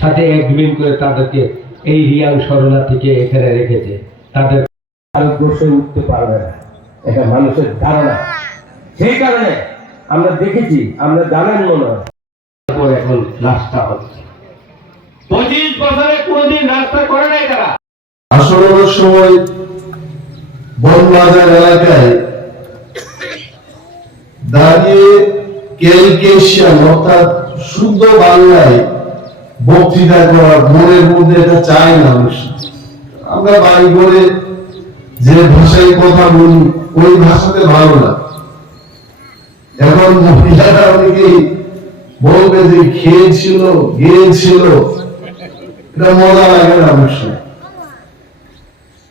সাথে এগ্রিমেন্ট করে তাদেরকে এই রিয়াং শরণার্থীকে এখানে রেখেছে। তাদের ভারতবর্ষে উঠতে পারবে না, এটা মানুষের ধারণা। সেই কারণে আমরা দেখেছি, আমরা জানেন মনে হয় এখন রাস্তা হচ্ছে 25 বছরে কোনদিন রাস্তা করে নাই তারা। আসলে সময় বনবাজার এলাকায় দাঁড়িয়ে ক্যালকুলেশন অর্থাৎ শুদ্ধ বাংলায় বক্তৃতা করার মনের মধ্যে এটা চাই না। আমরা বাড়ি করে যে ভাষায় কথা বলি ওই ভাষাতে ভালো না। এখন মহিলারা অনেকেই বলবে যে খেয়েছিল গিয়েছিল, এটা মজা লাগে না। অবশ্যই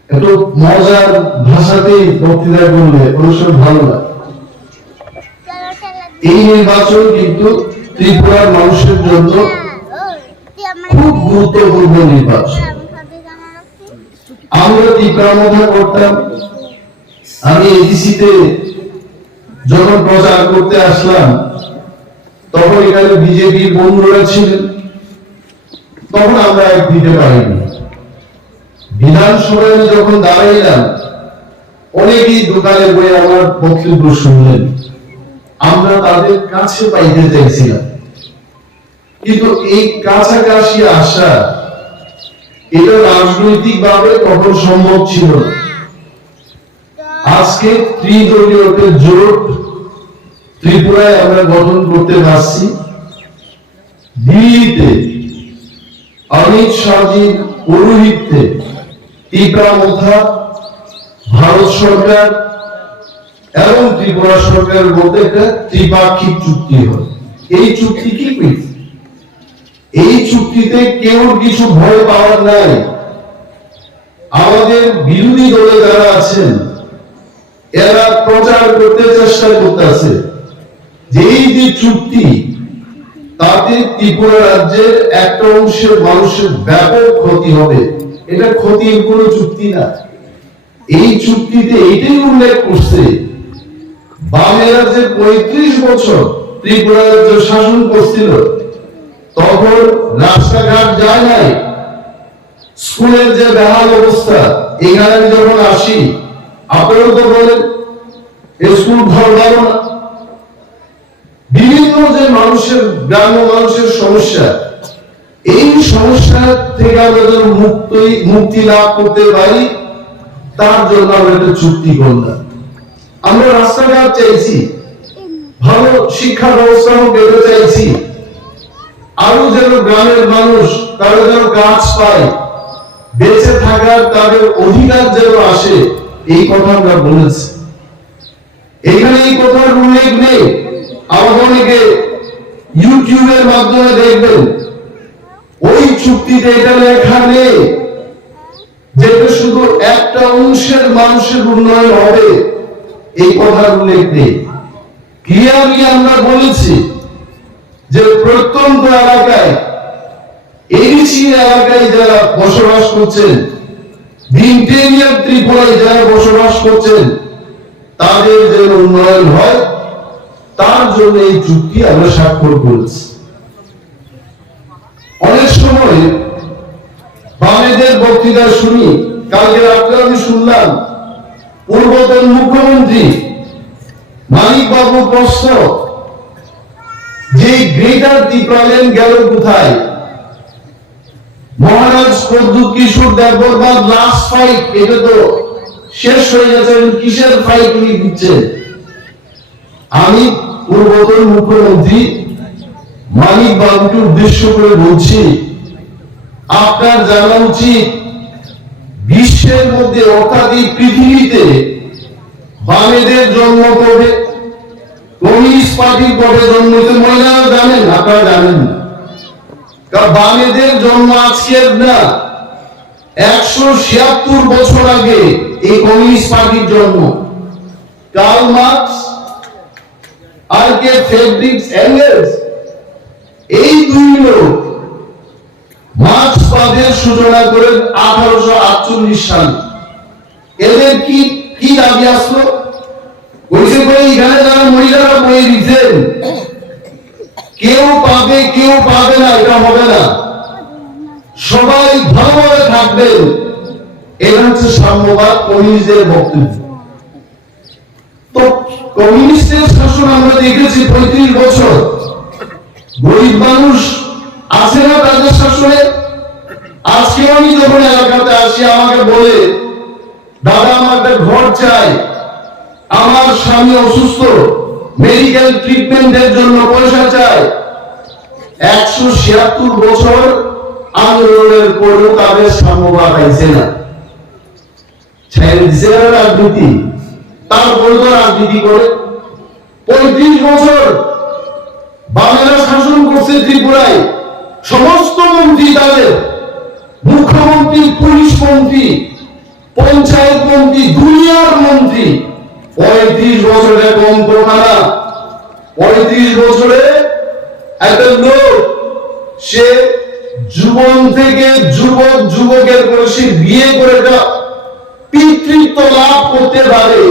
একটু মজার ভাষাতেই বক্তৃতা করলে অবশ্যই ভালো লাগে। এই নির্বাচন কিন্তু ত্রিপুরার মানুষের জন্য খুব গুরুত্বপূর্ণ নির্বাচন। আমরা ত্রিপুরা মধ্যে করতাম, আমি এডিসিতে যখন প্রচার করতে আসলাম তখন এখানে বিজেপির বন্ধুরা ছিলেন, তখন আমরা এক দিতে পারিনি। বিধানসভায় যখন দাঁড়াইলাম অনেকেই দোকানে বই আমার বক্তব্য শুনলেন, আমরা তাদের কাছে পাইতে চাইছিলাম, কিন্তু এই কাছাকাছি আসা এটা রাজনৈতিক ভাবে কখন সম্ভব ছিল না। আজকে ত্রিদলীয় জোট ত্রিপুরায় আমরা গঠন করতে পারছি। দিল্লিতে অমিত শাহজির পৌরোহিত্যে ত্রিপুরা মধ্যে ভারত সরকার এবং ত্রিপুরা সরকারের মধ্যে একটা ত্রিপাক্ষিক চুক্তি হয়। এই চুক্তি কি? এই চুক্তিতে কেউ কিছু ভয় পাওয়ার নাই। আমাদের বিরোধী দলে যারা আছেন এরা প্রচার করতে চেষ্টা করতেছে যে এই যে চুক্তি তাতে ত্রিপুরা রাজ্যের একটা অংশের মানুষের ব্যাপক ক্ষতি হবে। এটা ক্ষতির কোনো চুক্তি না। এই চুক্তিতে এটাই উল্লেখ করছে বামেরা যে 35 বছর ত্রিপুরা রাজ্য শাসন করছিল তখন রাস্তাঘাট যায় নাই, স্কুলের যে বেহাল অবস্থা, এখানে যখন আসি আপনারা তো বলেন স্কুল ভালো না, বিভিন্ন যে মানুষের গ্রাম্য মানুষের সমস্যা, এই সমস্যা থেকে আমরা যেন মুক্তি লাভ করতে পারি তার জন্য আমরা একটা চুক্তি করলাম। আমরা রাস্তাঘাট চাইছি, ভালো শিক্ষা ব্যবস্থা পেতে চাইছি, আরো যেন গ্রামের মানুষ তারা যেন কাজ পায়, বেঁচে থাকার তাদের অধিকার যেন আসে, এই কথা আমরা বলেছি। এখানে এই কথার উল্লেখ নেই। আমাদের অনেকে ইউটিউবের মাধ্যমে দেখবেন ওই চুক্তিতে এটা লেখা নেই যেটা শুধু একটা অংশের মানুষের উন্নয়ন হবে, এই কথার উল্লেখ নেই। ক্লিয়ারলি আমরা বলেছি যে প্রত্যন্ত এলাকায়, এডিসি এলাকায় যারা বসবাস করছেন, ইন্টেরিয়র ত্রিপুরায় যারা বসবাস করছেন, তাদের যেন উন্নয়ন হয় তার জন্য এই চুক্তি আমরা স্বাক্ষর করেছি। অনেক সময় বামেদের বক্তৃতা শুনি, কালকে রাত্রে আমি শুনলাম পূর্বতন মুখ্যমন্ত্রী মানিক বাবু প্রশ্ন যে গ্রেটার ত্রিপুরাল্যান্ড গেল কোথায়? মহারাজ প্রদ্যুৎ কিশোর দেববর্মার লাস্ট ফাইট এটা তো শেষ হয়ে গেছে, কিসের ফাইট উনি দিচ্ছেন? আমি পূর্বতন মুখ্যমন্ত্রী মানিক বাবুকে উদ্দেশ্য করে বলছি, আপনার জানা উচিত বিশ্বের মধ্যে অর্থাৎ এই পৃথিবীতে বামেদের জন্ম কবে, কমিউনিস্ট পার্টির কবে জন্ম হয়েছে মহিলারা জানেন? আপনারা জানেন না। বামেদের জন্ম আজকের না, 176 বছর আগে এই কমিউনিস্ট পার্টির জন্ম। কার্ল মার্কস আর কে ফ্রেডরিক এঙ্গেলস, এই দুই লোক মার্ক্সবাদের সূচনা করেন 1848 সালে। এদের কি দাবি আসলো? বলছে ভাই এখানে যারা মহিলারা বই দিচ্ছেন কেউ পাবে কেউ পাবে না, এটা হবে না। সবাই ভালোভাবে থাকবেন, এটা হচ্ছে সাম্যবাদ কমিউনিস্টদের বক্তব্য। তো কমিউনিস্টের শাসন আমরা দেখেছি 35 বছর। গরিব মানুষ আছে না তাদের শাসনে? আজকে আমি যখন এলাকাতে আসি আমাকে বলে, দাদা আমার একটা ঘর চাই, আমার স্বামী অসুস্থ, মেডিকেল ট্রিটমেন্টের জন্য পয়সা চাই। 176 বছর আন্দোলনের পরেও তাদের সাম্যবাদ আইছে না, ছেড়ে দিছে না রাজনীতি, তারপরে তো রাজনীতি করে। 35 বছর বামেরা শাসন করছে ত্রিপুরায়, সমস্ত মন্ত্রী তাদের, মুখ্যমন্ত্রী, পুলিশ মন্ত্রী, পঞ্চায়েত মন্ত্রী, দুনিয়ার মন্ত্রী। 35 বছরে কম কথা না। 35 বছরে একটা লোক সে জীবন থেকে যুবকের বয়সে বিয়ে করে পিতৃত্ব লাভ করতে পারে,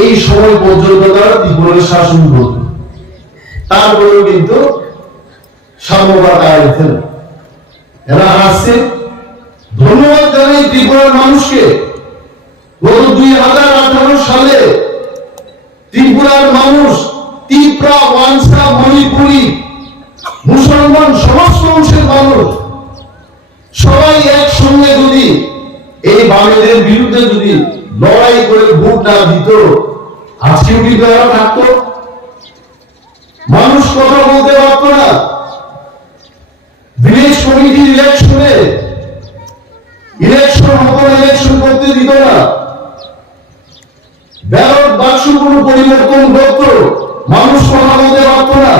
এই সময় পর্যন্ত তারা ত্রিপুরার শাসন করত। তারপরেও কিন্তু সাম্যবাদ আয়োজন এরা আসছে। ধন্যবাদ জানাই ত্রিপুরার মানুষকে। গত 2018 সালে ত্রিপুরার মানুষ, ত্রিপুরা, ওয়ানসা, মণিপুরি, মুসলমান, সমস্ত অংশের মানুষ সবাই একসঙ্গে যদি এই বামেদের বিরুদ্ধে যদি লড়াই করে ভোট না দিত, আজকেও কি তারা থাকতো? মানুষ কথা বলতে পারতো না। ভিলেজ কমিটির ইলেকশনে ইলেকশন করতে দিত না। ব্যালট বাক্স কোনো পরিবর্তন করত, মানুষ কথা বলতে পারত না।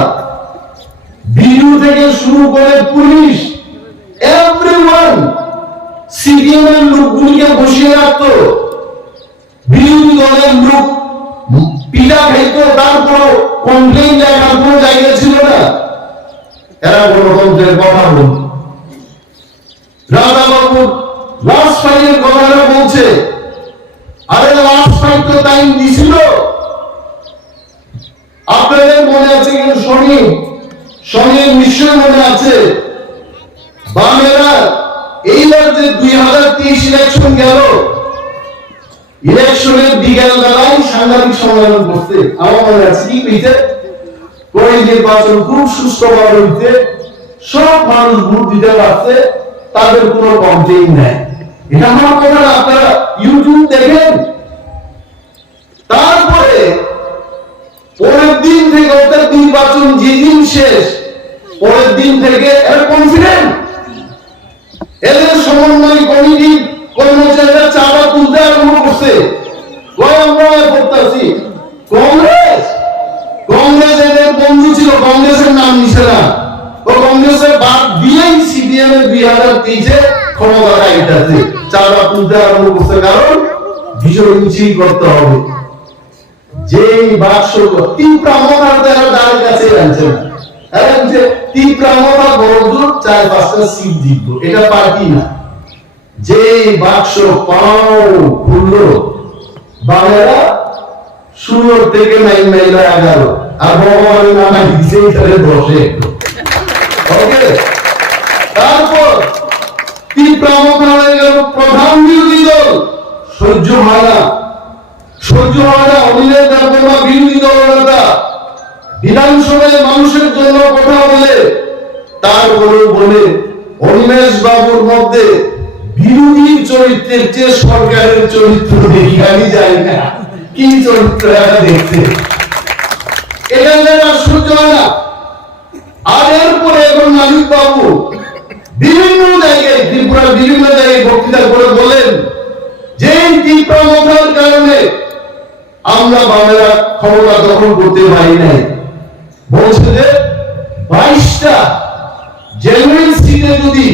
বিডিও থেকে শুরু করে পুলিশ, এভরিওয়ান সিপিএম এর লোকগুলিকে বসিয়ে রাখতো। বিরোধী দলের লোক পিলা খাইতো, তারপর কমপ্লেন লেখার কোনো জায়গা ছিল না। এরা গণতন্ত্রের কথা বলত। রাজাবাবু লাস্ট ফাইটের কথাটা বলছে, আরে লাস্ট ফাইট তো টাইম দিছিল। আপনাদের মনে আছে কিন্তু শনির নিশ্চয় মনে আছে। বামেরা এইবার যে 2023 ইলেকশন গেল, ইলেকশনের বিকেল বেলায় সাংবাদিক সম্মেলন করতে আমার মনে আছে কি হইতে, কোন নির্বাচন খুব সুষ্ঠুভাবে হইতে, সব মানুষ ভোট দিতে পারছে, তাদের কোনো কমপ্লেইন নাই। এটা আমার কথা না, আপনারা ইউটিউব দেখেন। তারপরে পরের দিন থেকে অর্থাৎ নির্বাচন যেদিন শেষ, পরের দিন থেকে এরা কনফিডেন্ট, এদের সমন্বয় কমিটি কর্মচারীরা চাঁদা তুলতে আরম্ভ করছে। আমরা করতেছি কংগ্রেস এদের বন্ধু ছিল, কংগ্রেসের নাম নিছে না, ও কংগ্রেসের বাদ দিয়েই সিপিএম এর 2023 ক্ষমতা আইতাছে, চাঁদা তুলতে আরম্ভ করছে। কারণ বিজয় মিছিল করতে হবে। যেই বাক্স তীব্রা মতার দ্বারের কাছে আনছে না, এবং যে তীব্রা মতা বড়দূর 4-5টা সিট জিতবো, এটা পার্টি না। যেই বাক্স পাও খুললো, বামেরা 16 থেকে 9 মাইল 11, আর ভগবানের নামে দিছেই তাহলে 10। ওকে, তারপর তীব্রা মতা হয়ে গেল প্রধান বিরোধী দল। সহ্য হয় না অনিলের দেববর্মা বিরোধী দল নেতা বিধানসভায় মানুষের জন্য কথা বলে, তারপরেও বলে অনিমেষ বাবুর মধ্যে বিরোধীর চরিত্রের চেয়ে সরকারের চরিত্র দেখি আমি যাই না, কি চরিত্র এরা দেখছে, এটা যারা সহ্য হয় না। আর এরপরে এখন নাবিক বাবু বিভিন্ন জায়গায়, ত্রিপুরার বিভিন্ন জায়গায় বক্তৃতা করে বলেন যে তীব্র মতার কারণে আমরা বামেরা ক্ষমতা দখল করতে পারি নাই। বলছে যে 22টা জেনারেল সিটে যদি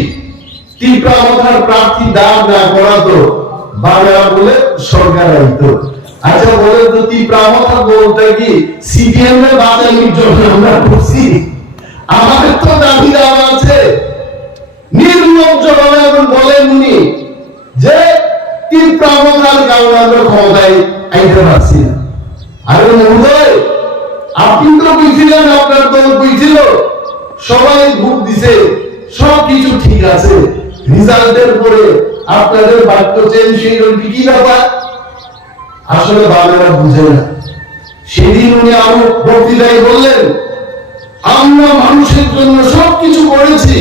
তীব্র মতার প্রার্থী দাঁড় না করাতো, বামেরা বলে সরকার আইতো। আচ্ছা বলে তো তীব্র মতা বলতে কি সিপিএম এর বাঁচানোর জন্য আমরা করছি? আমাদের তো দাবি দেওয়া আছে। নির্লজ্জভাবে এখন বলেন উনি যে তীব্র মতার কারণে আমরা ক্ষমতায় আইতে পারছি না। আরে মহোদয়, আপনি তো বুঝছিলেন, আপনার দল বুঝছিল, সবাই ভোট দিছে, সবকিছু ঠিক আছে, রেজাল্টের পরে আপনাদের বাক্য চেঞ্জ সেই কি ব্যাপার? আসলে বাংলারা বুঝে না। সেদিন উনি আরো বক্তৃতায় বললেন, আমরা মানুষের জন্য সবকিছু করেছি,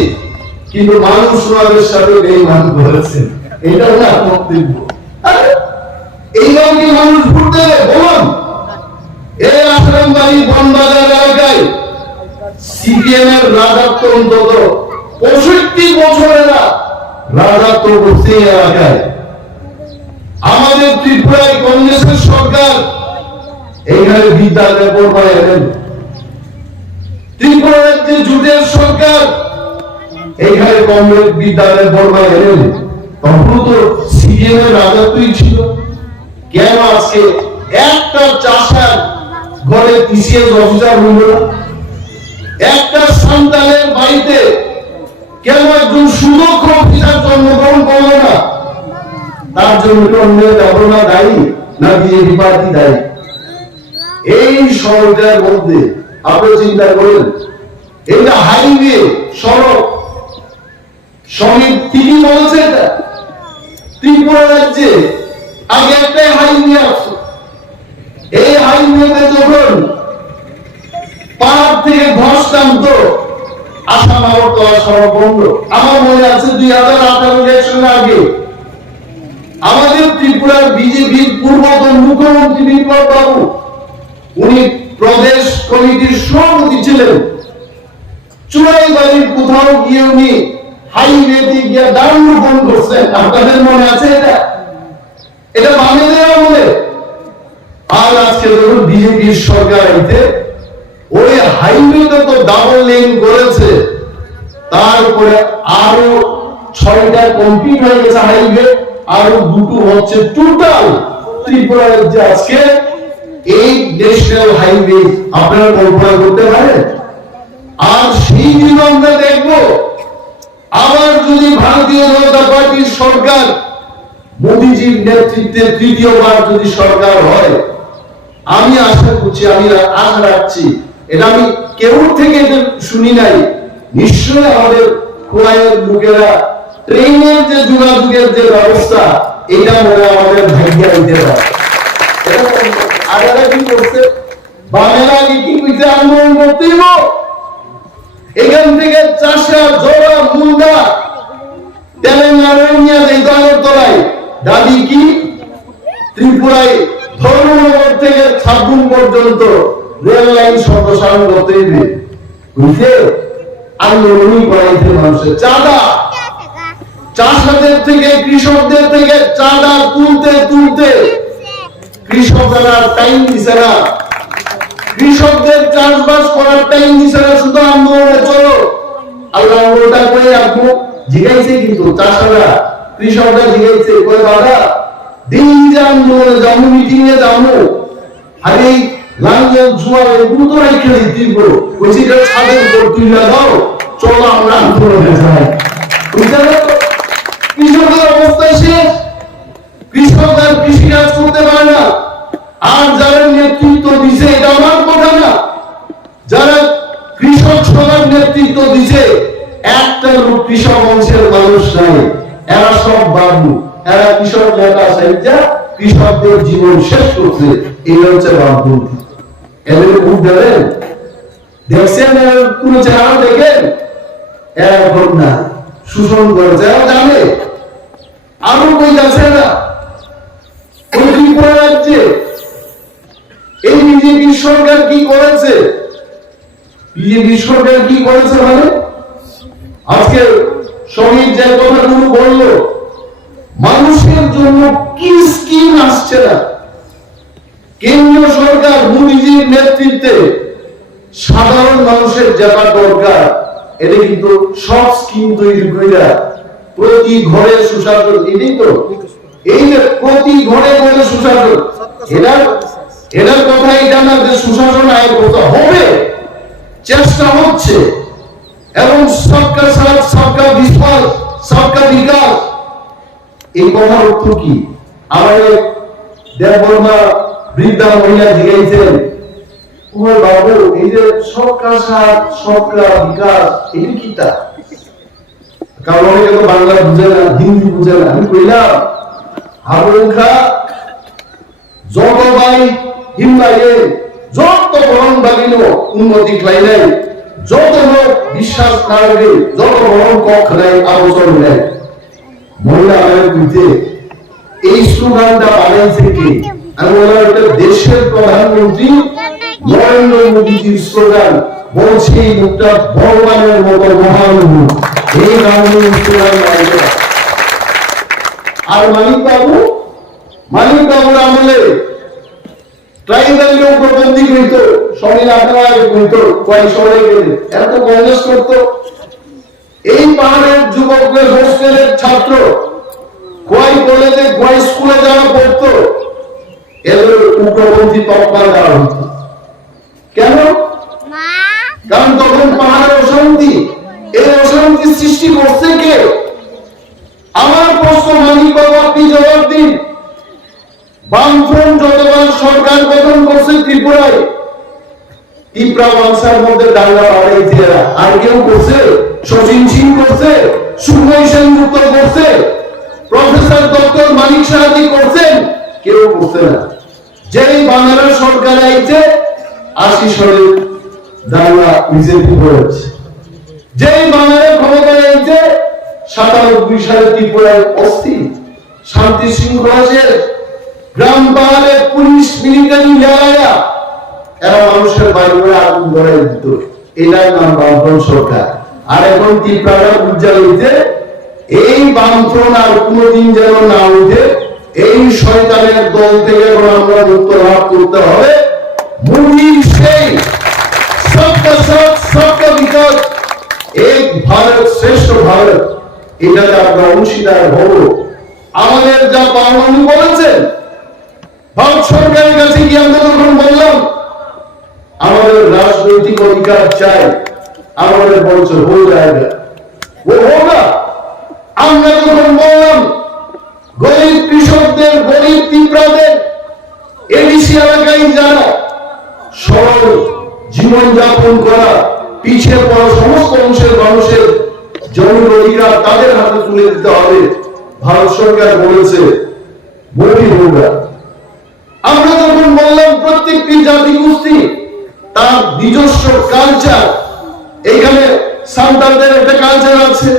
কিন্তু মানুষ ওনাদের সাথে বেঈমান করেছে। এটা ওনার বক্তব্য। এইভাবে কি মানুষ ভোট দেবে বলুন? এই আশ্রমবাড়ি বনবাজার এলাকায় সিপিএম এর রাজত্ব অন্তত 65 বছরেরা রাজত্ব করছে এই এলাকায়। আমাদের ত্রিপুরায় কংগ্রেসের সরকার এইখানে বিদ্যালয় পড়ায় এলেন। ত্রিপুরা রাজ্যে জোটের সরকার এইখানে কংগ্রেস বিদ্যালয় পড়ায় এলেন। তখন তো সিপিএম এর রাজত্বই ছিল। কেন আজকে একটা চাষার ঘরে টিসিএস অফিসার হইল না? একটা সন্তানের বাড়িতে কেন একজন সুদক্ষ অফিসার জন্মগ্রহণ করলো না? তার জন্য আমরা দায়ী না বিজেপি পার্টি দায়ী? এই শহরটার মধ্যে আপনি চিন্তা করেন, এটা হাইওয়ে সড়ক শ্রমিক ঠিকই বলেছে। এটা ত্রিপুরা রাজ্যে আগে একটাই হাইওয়ে আছে। এই হাইওয়েতে যখন পাহাড় থেকে ধস নামতো, আসাম আগরতলা সড়ক বন্ধ। আমার মনে আছে 2018 ইলেকশনের আগে আমাদের ত্রিপুরার বিজেপির পূর্বতন মুখ্যমন্ত্রী বিপ্লব বাবু, উনি প্রদেশ কমিটির সভাপতি ছিলেন। চুড়াইবাড়ির কোথাও গিয়ে উনি হাইওয়েতে গিয়ে দারুণ রোপণ করছেন। আপনাদের মনে আছে এটা? এটা বামেদের আমলে। আর আজকে যখন বিজেপির সরকার হইতে ওই হাইওয়েতে তো ডাবল লেন করেছে, তারপরে আরো 6টা কমপ্লিট হয়ে গেছে হাইওয়ে, আরো 2টো হচ্ছে। টোটাল ত্রিপুরা রাজ্যে আজকে এই ন্যাশনাল হাইওয়ে আপনারা কল্পনা করতে পারেন? আর সেই দিন আমরা দেখবো আবার যদি ভারতীয় জনতা পার্টির সরকার, মোদীজির নেতৃত্বে তৃতীয়বার যদি সরকার হয়, আমি আশা করছি, আমি আশা রাখছি, এটা আমি কেউ থেকে শুনি নাই, নিশ্চয়ই আমাদের খোয়াইয়ের লোকেরা ট্রেনের যে যোগাযোগের যে ব্যবস্থা, এটা মনে আমাদের ভাগ্যে হইতে পারে। আগেরা কি করছে? বামেরা কি কইতে আন্দোলন করতেই এখান থেকে চাষা জোড়া মুন্ডা তেলেঙ্গানায় নিয়ে যেত আগরতলায়। দাবি কি? ত্রিপুরায় ধর্মনগর থেকে ছাব্বুন পর্যন্ত রেল লাইন সম্প্রসারণ করতে হবে। বুঝলে আন্দোলনই করাইতে মানুষের চাঁদা, চাষাদের থেকে কৃষকদের থেকে চাঁদা তুলতে তুলতে কৃষকরা টাইম দিছে না, কৃষকদের চাষবাস করার টাইম দিছে না। শুধু আন্দোলনে চলো, আল্লাহ ওটা করে রাখবো জিগাইছে, কিন্তু চাষারা কৃষকরা জিগাইছে কই বাবা দিন যে আন্দোলনে যাবো, মিটিং এ যাবো, আর এই লাঙ্গল জুয়া এগুলো তো রেখে দিতে বলছি, ছাদের উপর তুলে দাও, চলো আমরা আন্দোলনে যাই। কৃষকের অবস্থায় শেষ, কৃষক আর কৃষিকাজ করতে পারে না। আর যারা নেতৃত্ব দিছে, এটা আমার কথা না, যারা কৃষক সভার নেতৃত্ব দিছে, একটা লোক কৃষক অংশের মানুষ নাই, এরা সব বাবু, এরা কৃষক নেতা সাইজা কৃষকদের জীবন শেষ করছে। এই হচ্ছে বামপন্থী। এদের মুখ দেবেন, দেখছেন কোন চেহারা দেখেন, এরা এখন না শোষণ করেছে, এরা জানে। আরো কই যাচ্ছে না ওই ত্রিপুরা রাজ্যে এই বিজেপি সরকার কি করেছে? বিজেপি সরকার কি করেছে মানে আজকে শ্রমিক যে কথাগুলো বললো, মানুষের জন্য কি স্কিম আসছে না? কেন্দ্রীয় সরকার মোদীজির নেতৃত্বে সাধারণ মানুষের যেটা দরকার, এটা কিন্তু সব স্কিম তৈরি করে প্রতি ঘরে সুশাসন। এটাই তো, এই যে প্রতি ঘরে ঘরে সুশাসন, এটার কথা এটা না যে সুশাসন আয়ের কথা হবে, চেষ্টা হচ্ছে। এবং সবকা সাথ সবকা বিশ্বাস সবকা বিকাশ, এই কথার অর্থ কি? আমাদের দেববর্মা বৃদ্ধা মহিলা জিজ্ঞাসেন, তোমার বাবু এই যে সবকা সাথ সবকা বিকাশ, এটা কি? তা কারণ অনেকে তো বাংলা বুঝে না, হিন্দি বুঝে না। আমি কইলাম হাবুখা যত ভাই হিমলাইয়ে যত বরং বাগিনো উন্নতি খাইলাই, যত লোক বিশ্বাস না রাখে, যত বরং কখ নাই আলোচনা নাই। মহিলা আমাদের বুঝে এই স্লোগানটা বানাইছে কে? আমি বললাম এটা দেশের প্রধানমন্ত্রী নরেন্দ্র মোদীজির স্লোগান। বলছে এই লোকটা ভগবানের মতো মহানুভব, এই কারণে স্লোগান বানাইছে। আর মানিক বাবুর আমলে ট্রাইবাল লোক প্রবন্ধী কইত, শরীর আপনারা কইত, কয় শহরে গেলে এত কংগ্রেস করতো। এই পাহাড়ের যুবকদের হোস্টেলের ছাত্র কয় কলেজে কয় স্কুলে যাওয়া পড়তো, এদের উগ্রপন্থী তকমা দেওয়া হতো। কেন? কারণ তখন পাহাড়ের অশান্তি, এই অশান্তি সৃষ্টি করছে কে? আমার প্রশ্ন মানিক বাবু আপনি জবাব দিন। বামফ্রন্ট যতবার সরকার গঠন করছে ত্রিপুরায়, ত্রিপুরা বাংলার মধ্যে দাঙ্গা বাড়াইছে এরা। আর কেউ করছে? শচীন সিং করছে, সুময় সেনগুপ্ত করছে, প্রফেসর ডক্টর মানিক সাহাজি করছেন? কেউ করছে না। যেই বাংলা সরকার আইছে ৮০ সালে দাঙ্গা বিজেপি করেছে। যেই বাংলার ক্ষমতায় আইছে ৯৭ সালে ত্রিপুরায় অস্থির শান্তি শৃঙ্খলা শেষ, গ্রাম পাহাড়ে পুলিশ মিলিটারি লাগাইয়া এরা মানুষের বাড়ি করে আগুন ধরাই দিত। এটার নাম বামফ্রন্ট সরকার। আর এখন ত্রিপুরা উজ্জ্বল হইতে এই বামফ্রন্ট আর কোনদিন যেন না উঠে, এই শয়তানের দল থেকে আমরা মুক্ত লাভ করতে হবে। মোদীর সেই সবকা সাথ সবকা বিকাশ, এক ভারত শ্রেষ্ঠ ভারত, এটাতে আমরা অংশীদার হব। আমাদের যা পাওনা বলেছেন, ভারত সরকারের কাছে গিয়ে আমরা যখন বললাম আমাদের রাজনৈতিক অধিকার চাই, আমাদের বলছে হয়ে যায়গা, ও হোগা। আমরা যখন বললাম গরিব কৃষকদের, গরিব ত্রিপুরাদের, এডিসি এলাকায় যারা সরল জীবন যাপন করা পিছিয়ে পড়া সমস্ত অংশের মানুষের জমির অধিকার তাদের হাতে তুলে দিতে হবে, ভারত সরকার বলেছে মোদী হোগা। আমরা যখন বললাম প্রত্যেকটি জাতিগোষ্ঠী তার নিজস্ব কালচার, এখানে সান্তালদের একটা কালচার আছে,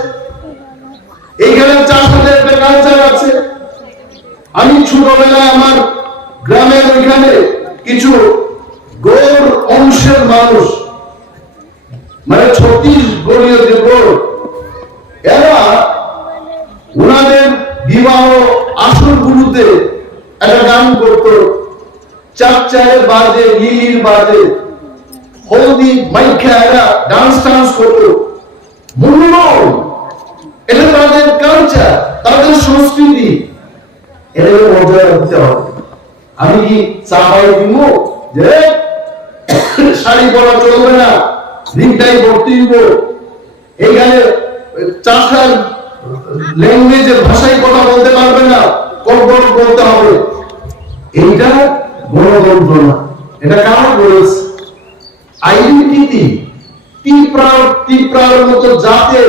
এখানে চাষাদের একটা কালচার আছে। আমি ছোটবেলায় আমার গ্রামের ওইখানে কিছু গৌড় অংশের মানুষ, মানে ছত্তিশগড়ীয় যে গৌড়, এরা ওনাদের বিবাহ আসরগুলোতে একটা গান করতো, চাকচায়ের বাজে, লিলির বাজে, হলদি মাইখা এরা ডান্স করতো। মূল্যবান, এটা তাদের কালচার, তাদের সংস্কৃতি, এটা মজা রাখতে হবে। আমি কি চাপাই দিব যে শাড়ি পরা চলবে না, রিংটাই ভর্তি দিব, এখানে চাষার ল্যাঙ্গুয়েজের ভাষায় কথা বলতে পারবে না, কর্কট বলতে হবে? এইটা গণতন্ত্র না, এটা কারা বলেছে? আইডেন্টিটি ত্রিপুরার মতো জাতে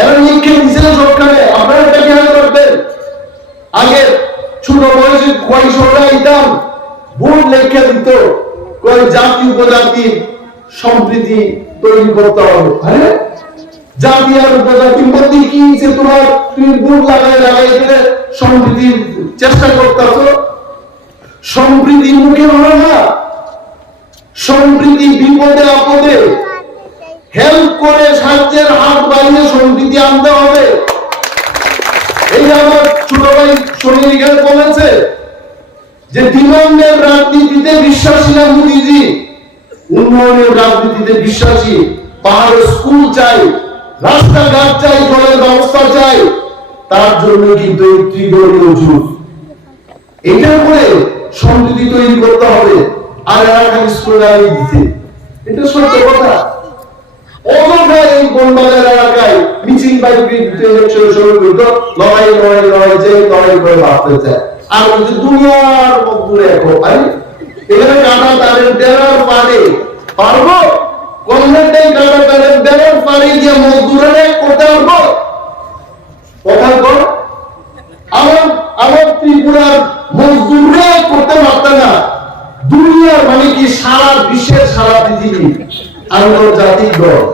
এরা লিখে দিয়েছিল সরকারে। আপনারা এটা খেয়াল রাখবেন, আগে ছোট বয়সে কয়শোটা আইতাম বোর্ড লেখা দিত, কয় জাতি উপজাতি সম্প্রীতি তৈরি করতে হবে। আরে জাতি আর উপজাতির মধ্যে কি যে তোমার তুমি বোর্ড লাগাই এখানে সম্প্রীতির চেষ্টা করতেছ? সম্প্রীতি মুখে হয় না, সম্প্রীতি বিপদে আপদে হেল্প করে সাহায্যের হাত বাড়িয়ে সম্প্রীতি আনতে হবে। এই আমার ছোট ভাই শরীর এখানে বলেছে যে দ্বিমন্দের রাজনীতিতে বিশ্বাসী না মোদীজি, উন্নয়নের রাজনীতিতে বিশ্বাসী। পাহাড়ে স্কুল চাই, রাস্তাঘাট চাই, জলের ব্যবস্থা চাই, তার জন্য কিন্তু এই ত্রিদলীয় জোট, এটার করে সম্প্রীতি তৈরি করতে হবে। আর এলাকায় স্কুল দিতে, এটা সত্য কথা। অযথা এই বনবাজার এলাকায় মিছিল লড়াই যে লড়াই করে ভাবতে চায়। আর দুনিয়ার মধ্যে এখন এখানে কাটা তাদের বেড়ার পারে পারবো, কন্যাটাই কাটা তাদের বেড়ার পারে দিয়ে মজদুরের করতে পারবো? বিশ্বের সারা পৃথিবী আন্তর্জাতিক দল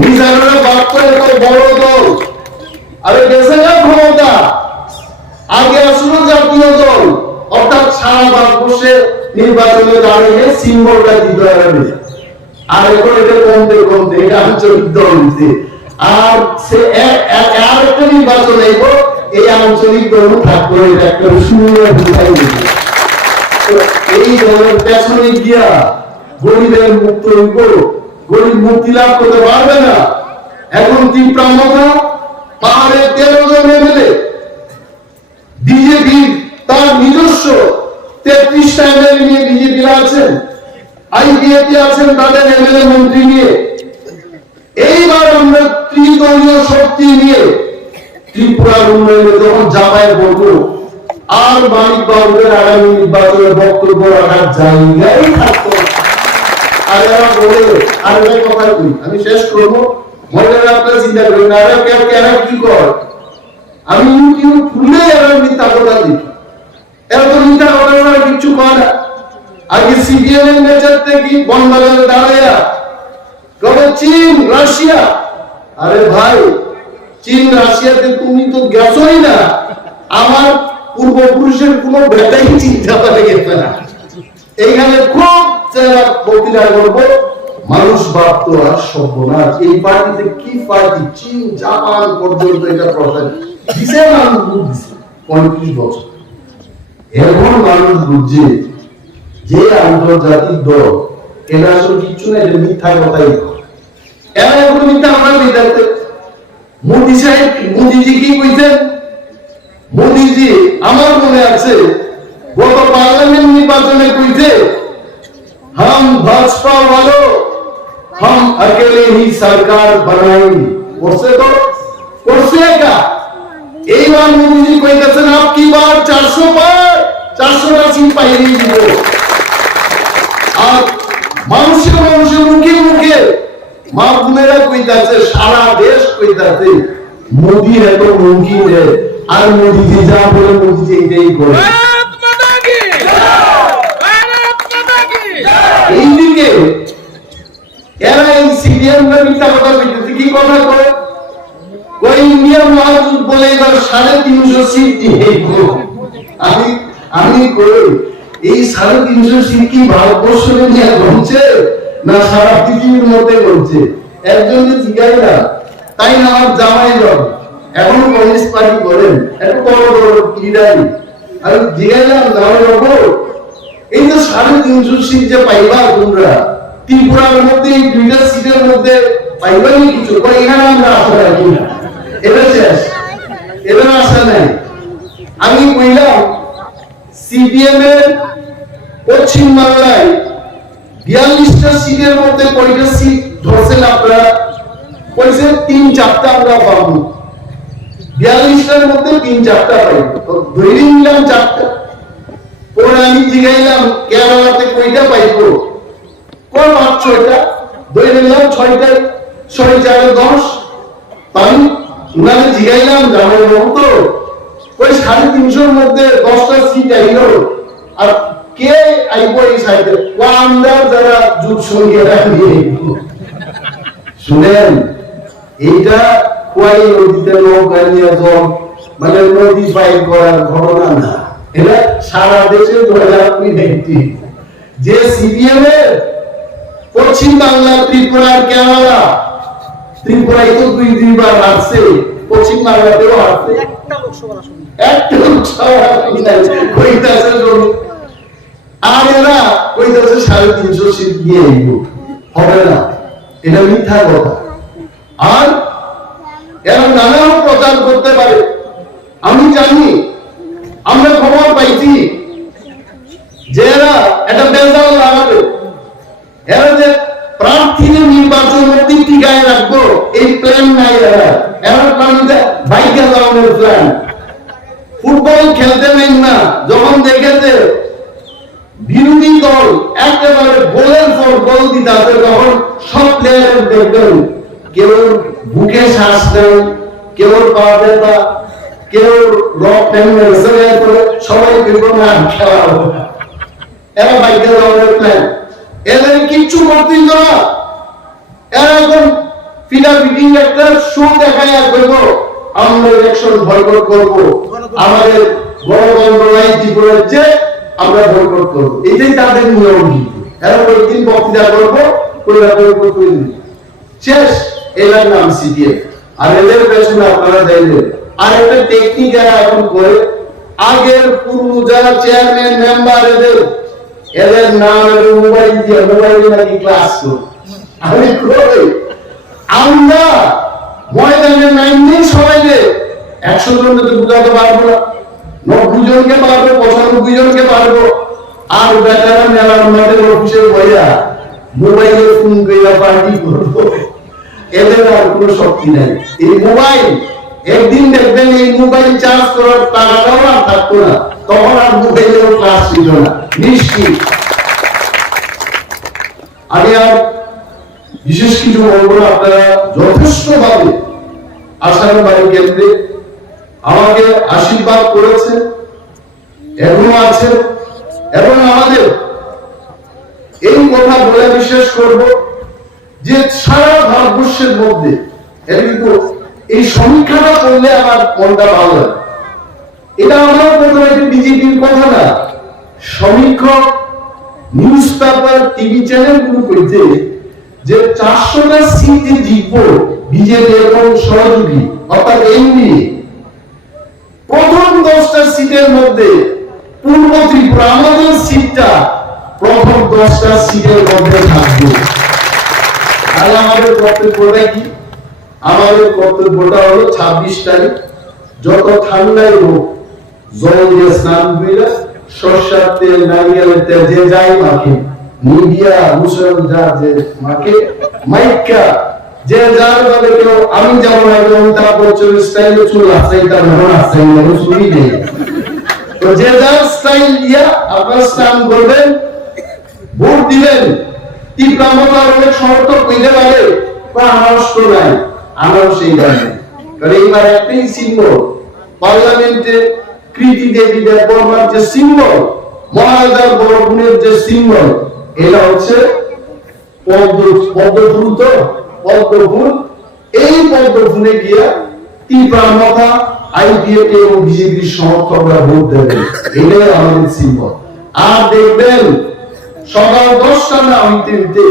মিজানুরের বাপ তো এত বড় দল আরে গেছে না ক্ষমতা আগে আসলে জাতীয় দল অর্থাৎ সারা ভারতবর্ষে নির্বাচনে দাঁড়িয়ে সিম্বলটা দিতে হবে আর এখন এটা কমতে এটা আঞ্চলিক দল হচ্ছে আর সে আর একটা নির্বাচন আইব এই আঞ্চলিক দল থাকবে এটা একটা শূন্য বুঝাই দিবে এই দলের পেছনে গিয়া গরিবের মুক্ত হইব গরিব মুক্তি লাভ করতে পারবে না এখন তীব্রামতা পাহাড়ে 13 জন এমএলএ বিজেপি তার নিজস্ব 33টা এমএলএ নিয়ে বিজেপি আছেন আইপিএফ আছেন তাদের এমএলএ মন্ত্রী নিয়ে এইবার আমরা ত্রিদলীয় শক্তি নিয়ে ত্রিপুরার উন্নয়নে যখন জামায় বলবো আর মানিক বাবুদের আগামী নির্বাচনের বক্তব্য রাখার জায়গায় থাকতো আর এরা বলে আর একটা কথা কই আমি শেষ করবো মহিলারা আপনারা চিন্তা করেন আর কেন কি কর আমি ইউটিউব খুলে এরা মিথ্যা কথা দেখি এরা তো মিথ্যা কথা বলার কিছু করে না আগে সিবিএন এর নেচার থেকে বনবাজারে দাঁড়াইয়া কবে চীন রাশিয়া আরে ভাই চীন রাশিয়াতে তুমি তো গেছোই না আমার পূর্বপুরুষের কোনো ব্যাটাই চিন্তা করে গেছে না এইখানে খুব বক্তৃতা করবো মানুষ ভাবতো আর সর্বনাশ এই পার্টিতে কি পার্টি চীন জাপান পর্যন্ত এটা প্রসার দিছে মানুষ বুঝছে 35 বছর এখন মানুষ বুঝছে যে আন্তর্জাতিক দল এরা আসলে কিছু না এটা মিথ্যা কথাই এরা এখন মিথ্যা আমরা বিদাতে মোদি সাহেব মোদিজি কি কইছেন মোদিজি আমার মনে আছে গত পার্লামেন্ট নির্বাচনে কইছে हम भाजपा वालों हम अकेले ही सरकार बनाएंगे করছে का এইবার মোদিজি কইতেছেন আপকি বার 400 পার 400 রাশি পাইয়ে দিব আর মানুষের মুখে মুখে মা বোনেরা কইতাছে সারা দেশ কইতাছে মোদি এত মুমকিন রে আর মোদিজি যা বলে মোদিজি এটাই করে এইদিকে এরা এই সিরিয়াল মিথ্যা কথা বলতেছে কি কথা করে কই ইন্ডিয়া মহাজুট বলে এবার 350 সিট দিয়ে আমি কই এই 350 সিট কি ভারতবর্ষে নিয়ে ঘুরছে না সারা পৃথিবীর মধ্যে ঘুরছে একজনকে জিজ্ঞাসা তাই না আমার জামাই জন এখন কমিউনিস্ট পার্টি করেন এত বড় বড় লিডার আমি জিজ্ঞাসা জামাই বাবু এই যে 350 সিট যে পাইবা তোমরা ত্রিপুরার মধ্যে এই দুইটা সিটের মধ্যে পাইবা নি কিছু কই এখানে আমরা আশা রাখি না এটা শেষ এবার আশা নাই আমি কইলাম সিপিএম এর পশ্চিম বাংলায় 42টা সিটের মধ্যে কয়টা সিট ধরছেন আপনারা কইছে 3-4টা আমরা পাবো 42টার মধ্যে 3-4টা পাইব তো ধরে নিলাম 4টা পরে আমি জিগাইলাম কেরালাতে কয়টা পাইবো কোন 6টা ধরে নিলাম 6টা 6-4-10 আমি উনাকে জিগাইলাম জামাই বাবু তো ওই 350 মধ্যে 10টা সিট আইলো আর কে আইবো এই সাইডে আমরা যারা যুগ সঙ্গীরা নিয়ে শুনেন এইটা কই নদীতে নৌকা নিয়ে জল মানে নদী পাইপ করার ঘটনা না এটা সারা দেশে ধরে আপনি দেখছি যে সিপিএম এর পশ্চিম বাংলা ত্রিপুরার কেরালা ত্রিপুরায় তো দুইবার আসছে পশ্চিম বাংলাতেও আসছে একটা লোকসভা কইতাছে আর এরা কইতাছে 350 সিট দিয়ে হবে না এটা মিথ্যা কথা আর এরা নানা প্রচার করতে পারে আমি জানি আমরা খবর পাইছি যে এরা একটা বেজাল লাগাবে এরা যে প্রার্থীদের নির্বাচন টিকায় রাখবো এই প্ল্যান নাই এরা প্ল্যানটা বাইকে লাগানোর প্ল্যান ফুটবল খেলতে নেই না যখন দেখেছে বিরোধী দল একেবারে গোলের পর গোল দিতে আছে তখন সব প্লেয়ার দেখবেন কেউ বুকে শ্বাস নেয় কেউ পা ব্যথা কেউ রক টেনে সবাই বিভিন্ন খেলা হবে এরা বাইকে যাওয়ার প্ল্যান, এদের কিচ্ছু করতেই না। এরা এখন ফিডার মিটিং একটা শো দেখায় আর বলবো আমরা ইলেকশন বয়কট করবো, আমাদের গণতন্ত্র নাই ত্রিপুরার যে আমরা বয়কট করবো, এটাই তাদের নিয়ম। কিন্তু এরা কয়েকদিন বক্তৃতা করবো, বয়কট করে দিন, শেষ। এলার নাম সিপিএম। আর এদের পেছনে আপনারা দেখবেন আর একটা টেকনিক এরা এখন করে, আগের পুরনো যারা চেয়ারম্যান মেম্বার এদের নাম এবং মোবাইল দিয়ে মোবাইলে নাকি ক্লাস করে। আমি কই আমরা ময়দানে নাইনি সবাই 100 জনকে তো বুঝাতে পারবো না, 90 জনকে পারবো, 95 জনকে পারবো। আর বেচারা মেলার মাঠে অফিসে বইয়া মোবাইলে ফোন করে পার্টি করবো, এদের আর কোনো শক্তি নাই। এই মোবাইল একদিন দেখবেন এই মোবাইল চার্জ করার টাকাটাও আর থাকতো না, তখন আর মোবাইলেও ক্লাস ছিল না, নিশ্চিত। আমি আর বিশেষ কিছু বলবো না, আপনারা যথেষ্ট ভাবে আশারবাড়ি কেন্দ্রে আমাকে আশীর্বাদ করেছে, এখনো আছে। এবং আমাদের এই কথা বলে বিশ্বাস করব যে সারা ভারতবর্ষের মধ্যে কিন্তু এই সমীক্ষাটা করলে আমার মনটা ভালো লাগে। এটা আমার কথা, এটা বিজেপির কথা না। সমীক্ষক, নিউজ পেপার, টিভি চ্যানেল গুলো কইতে যে 400টা সিটে জিতবো বিজেপি এবং সহযোগী অর্থাৎ এনডিএ, প্রথম 10টা সিটের মধ্যে পূর্ব ত্রিপুরা আমাদের সিটটা প্রথম 10টা সিটের মধ্যে থাকবে। আর আমাদের কর্তব্যটা কি? আমাদের কর্তব্যটা হলো 26 তারিখ যত ঠান্ডাই হোক জল দিয়ে স্নান করে সরষের তেল, নারিকেলের তেল যে যাই মাখে, মিডিয়া মুসলমান যা যে মাখে, মাইকা যে যার ভাবে কেউ, আমি যেমন একদম তার বছর স্টাইলে চুল আছে, তার মন আছে, চুলই নেই, তো যে যার স্টাইল দিয়া আপনার স্নান করবেন, ভোট দিবেন। তীব্রামতার অনেক সমর্থক হইতে পারে, আনারস তো নাই, আনারস সেই গানে, কারণ এইবার একটাই সিম্বল পার্লামেন্টে কৃতি দেবী দেববর্মার যে সিম্বল, মহারাজার বড় বোনের যে সিম্বল, এটা হচ্ছে পদ্মফুল। তো পদ্মফুল, এই পদ্মফুলে গিয়া তীব্রামতা আইপিএফ এবং বিজেপির সমর্থকরা ভোট দেবেন, এটাই আমাদের সিম্বল। আর দেখবেন সকাল 10টা না হইতে হইতে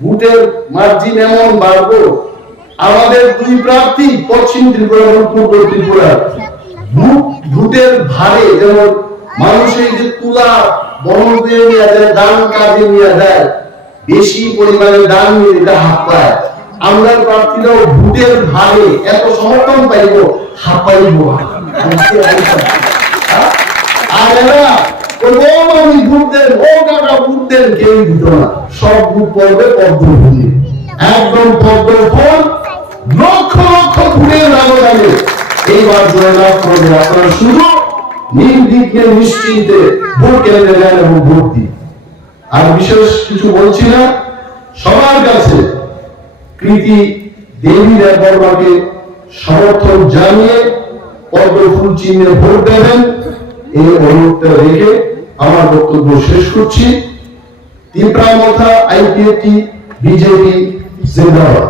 ভোটের মার্জিন এমন বাড়বো, আমাদের দুই প্রার্থী পশ্চিম ত্রিপুরা এবং পূর্ব ত্রিপুরা ভোটের ভারে, যেমন মানুষের যে তুলা বহন দিয়ে নিয়ে যায়, দান কাজে নিয়ে দেয়, বেশি পরিমাণে দান নিয়ে এটা হাত পায়, আমরা প্রার্থীরাও ভোটের ভারে এত সমর্থন পাইব, হাত পাইব। আর এরা আমি ভোট দেন, ও কাকা ভোট দেন, কেউ দিত না, সব ভোট পড়বে পদ্মভূমি, একদম পদ্মফল, লক্ষ লক্ষ ভোটের ব্যবধানে এইবার জয়লাভ করবে। আপনারা শুধু নির্বিঘ্নে নিশ্চিন্তে ভোট কেন্দ্রে যান এবং ভোট দিন। আর বিশেষ কিছু বলছি না, সবার কাছে কৃতি দেবী দেববর্মাকে সমর্থন জানিয়ে পদ্মফুল চিহ্নে ভোট দেবেন, এই অনুরোধটা রেখে আমার বক্তব্য শেষ করছি। তীব্রামতা আইপিএফটি বিজেপি জিন্দাবাদ।